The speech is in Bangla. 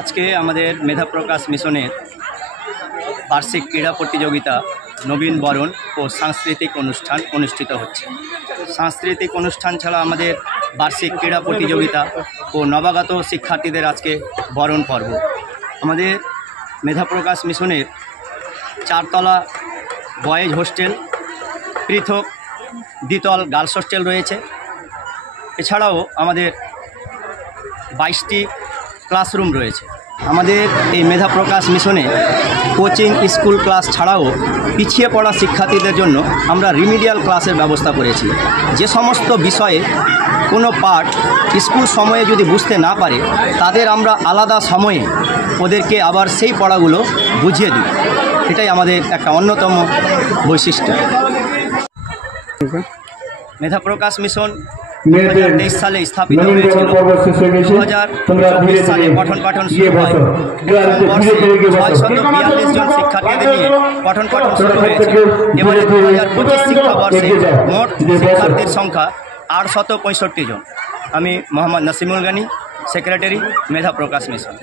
আজকে আমাদের মেধা প্রকাশ মিশনের বার্ষিক ক্রীড়া প্রতিযোগিতা নবীন বরণ ও সাংস্কৃতিক অনুষ্ঠান অনুষ্ঠিত হচ্ছে। সাংস্কৃতিক অনুষ্ঠান ছাড়া আমাদের বার্ষিক ক্রীড়া প্রতিযোগিতা ও নবাগত শিক্ষার্থীদের আজকে বরণ পর্ব। আমাদের মেধা প্রকাশ মিশনের 4তলা বয়েজ হোস্টেল, পৃথক দ্বিতল গার্লস হোস্টেল রয়েছে। এছাড়াও আমাদের 22টি ক্লাসরুম রয়েছে। আমাদের এই মেধা প্রকাশ মিশনে কোচিং স্কুল ক্লাস ছাড়াও পিছিয়ে পড়া শিক্ষার্থীদের জন্য আমরা রিমিডিয়াল ক্লাসের ব্যবস্থা করেছি। যে সমস্ত বিষয়ে কোনো পার্ট স্কুল সময়ে যদি বুঝতে না পারে, তাদের আমরা আলাদা সময়ে ওদেরকে আবার সেই পড়াগুলো বুঝিয়ে দিই। এটাই আমাদের একটা অন্যতম বৈশিষ্ট্য। মেধা প্রকাশ মিশন 2023 সালে স্থাপিত হয়েছিল। 2024 সালে পঠন পাঠন শুরু হয়। 642 জন শিক্ষার্থীদের নিয়ে পঠন পাঠন শুরু হয়েছে। এবারে 2025 শিক্ষাবর্ষে মোট শিক্ষার্থীর সংখ্যা 865 জন। আমি মোহাম্মদ নাসিমুল গানি, সেক্রেটারি, মেধা প্রকাশ মিশন।